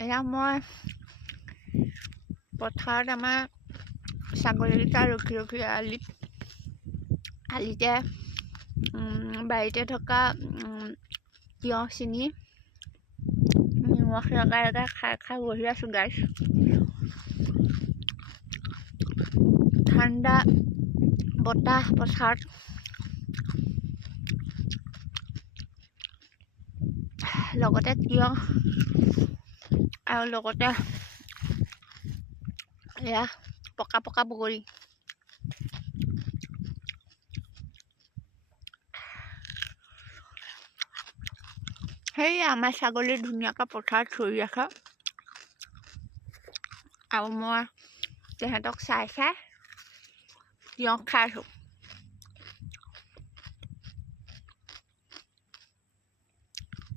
এয়া মই পথাৰত আমাৰ ছাগলীকেইটা ৰখি আলিতে বাৰীতে থকা তিয়ঁহ ছিঙি নিমখ লগাই খাই বহি আছোঁ গাইছ। ঠাণ্ডা বতাহ পথাৰত লগতে তিয়ঁহ আৰু লগতে এয়া পকা বগৰী। সেই আমাৰ ছাগলী ধুনীয়াকৈ পথাৰত চৰি আছে আৰু মই তেহেঁতক চাই তিয়ঁহ খাই আছোঁ।